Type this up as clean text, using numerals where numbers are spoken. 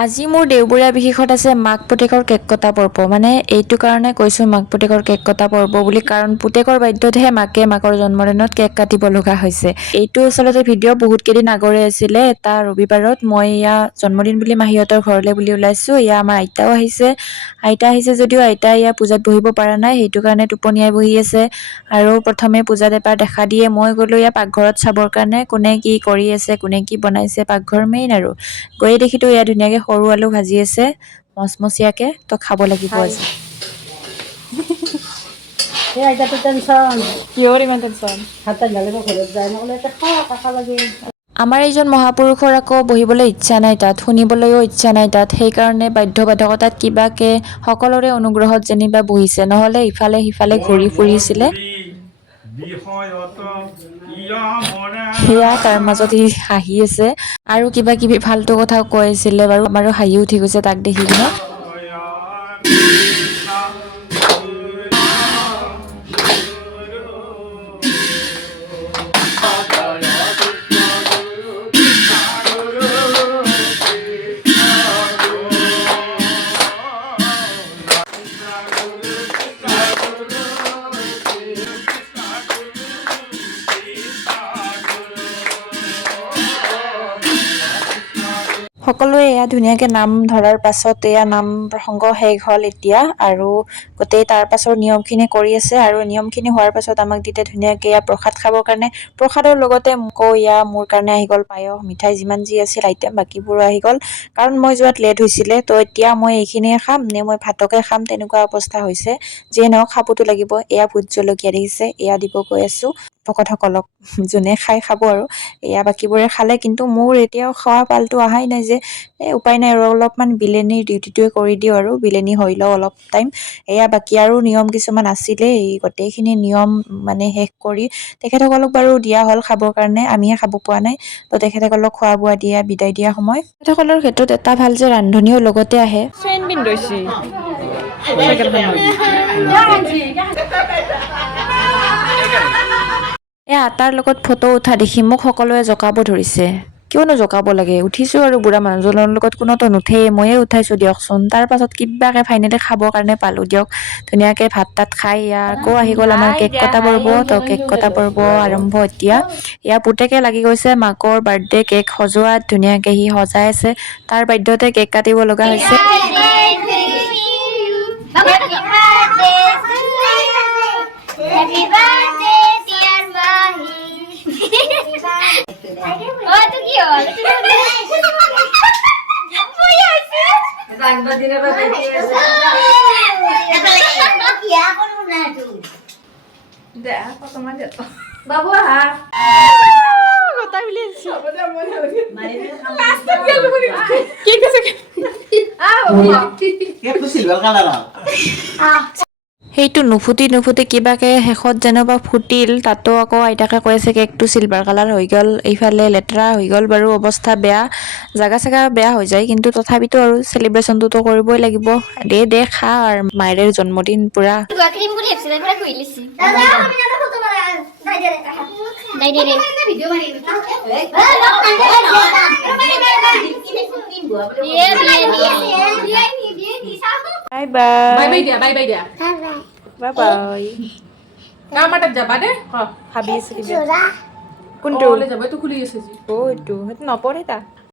আজি মোৰ দেওবৰীয়া বিশেষত আছে মাক পুতেকৰ কেক কটা পৰ্ব। মানে এইটো কাৰণে কৈছোঁ মাক পুতেকৰ কেক কটা পৰ্ব বুলি, কাৰণ পুতেকৰ বাধ্যতহে মাকে মাকৰ জন্মদিনত কেক কাটিব লগা হৈছে। এইটো আচলতে ভিডিঅ' বহুত কেইদিন আগৰে আছিলে। এটা ৰবিবাৰত মই এয়া জন্মদিন বুলি মাহীহঁতৰ ঘৰলৈ বুলি ওলাইছোঁ। এয়া আমাৰ আইতাও আহিছে। আইতা আহিছে যদিও আইতা এয়া পূজাত বহিব পৰা নাই, সেইটো কাৰণে টোপনিয়াই বহি আছে। আৰু প্ৰথমে পূজাত এবাৰ দেখা দিয়ে মই গ'লোঁ এয়া পাকঘৰত চাবৰ কাৰণে, কোনে কি কৰি আছে, কোনে কি বনাইছে। পাকঘৰ মেইন আৰু গৈয়ে দেখিতো এয়া ধুনীয়াকৈ সৰু আলু ভাজি আছে মচমচীয়াকৈ, তো খাব লাগিব আজি। আইতাটো টেনচন কিহৰ ইমান টেনচন? ভাত গালিব ঘৰত যায় নহ'লে এতিয়া কাকা লাগে। আমাৰ এইজন মহাপুৰুষৰ আকৌ বহিবলৈ ইচ্ছা নাই তাত, শুনিবলৈও ইচ্ছা নাই তাত, সেইকাৰণে বাধ্যবাধকতাত কিবাকে সকলোৰে অনুগ্ৰহত যেনিবা বহিছে, নহ'লে ইফালে সিফালে ঘূৰি ফুৰিছিলে। সেয়া তাৰ মাজত সি হাঁহি আছে আৰু কিবা কিবি ফাল্টু কথা কৈ আছিলে বাৰু। আমাৰো হাঁহি উঠি গৈছে তাক দেখি কিনে। সকলোৱে এয়া ধুনীয়াকৈ নাম ধৰাৰ পাছত এয়া নাম প্ৰসংগ শেষ হ'ল এতিয়া, আৰু গোটেই তাৰ পাছৰ নিয়মখিনি কৰি আছে। আৰু নিয়মখিনি হোৱাৰ পাছত আমাক দিতে ধুনীয়াকৈ এয়া প্ৰসাদ খাবৰ কাৰণে। প্ৰসাদৰ লগতে মোকো এয়া মোৰ কাৰণে আহি গ'ল পায়স, মিঠাই যিমান যি আছিল আইটেম বাকীবোৰো আহি গ'ল, কাৰণ মই যোৱাত লেট হৈছিলে। তো এতিয়া মই এইখিনিয়ে খাম নে মই ভাতকে খাম তেনেকুৱা অৱস্থা হৈছে। যিয়ে নহওক খাবতো লাগিব। এয়া ভোট জলকীয়া দেখিছে, এয়া দিব গৈ আছোঁ ভকতসকলক, যোনে খাই খাব আৰু। এয়া বাকীবোৰে খালে, কিন্তু মোৰ এতিয়াও খোৱা পালটো অহাই নাই যে। উপায় নাই আৰু অলপমান বিলেনীৰ ডিউটিটোৱে কৰি দিওঁ আৰু বিলেনী হৈ লওঁ অলপ টাইম। এয়া বাকী আৰু নিয়ম কিছুমান আছিলে, এই গোটেইখিনি নিয়ম মানে শেষ কৰি তেখেতসকলক বাৰু দিয়া হ'ল খাবৰ কাৰণে, আমিহে খাব পোৱা নাই। তো তেখেতসকলক খোৱা বোৱা দিয়া বিদায় দিয়া সময়। তেখেতসকলৰ ক্ষেত্ৰত এটা ভাল যে ৰান্ধনিও লগতে আহে। আটাৰ লগত ফটো উঠা দেখি মোক সকলোৱে জকাব ধৰিছে। কিয়নো জকাব লাগে, উঠিছোঁ আৰু বুঢ়া মানুহজনৰ লগত কোনোতো নুঠেই, ময়ে উঠাইছোঁ দিয়কচোন। তাৰ পাছত কিবাকে ফাইনেলি খাবৰ কাৰণে পালোঁ দিয়ক। ধুনীয়াকৈ ভাত তাত খাই এয়া আকৌ আহি গ'ল আমাৰ কেক কটা পৰ্ব। তো কেক কটা পৰ্ব আৰম্ভ এতিয়া। এয়া পুতেকে লাগি গৈছে মাকৰ বাৰ্থডে কেক সজোৱাত, ধুনীয়াকৈ সি সজাই আছে, তাৰ বাধ্যতে কেক কাটিব লগা হৈছে। বাবু আহা সেইটো নুফুটি নুফুটি কিবাকে শেষত যেনিবা ফুটিল। তাতো আকৌ আইতাকে কৈ আছে কেকটো চিলভাৰ কালাৰ হৈ গ'ল, এইফালে লেতেৰা হৈ গ'ল বাৰু, অৱস্থা বেয়া, জাগা চাগা বেয়া হৈ যায়, কিন্তু তথাপিতো আৰু চেলিব্ৰেশ্যনটোতো কৰিবই লাগিব। দে খা আৰু মায়েৰে জন্মদিন পুৰা। বাই বাই দিয়া, বাই বাই দিয়া, বাই বাই। কামাটাত যাবা দে ভাবি আছো কোনটো যাব এইটো খুলি আছে এইটো নপৰে তা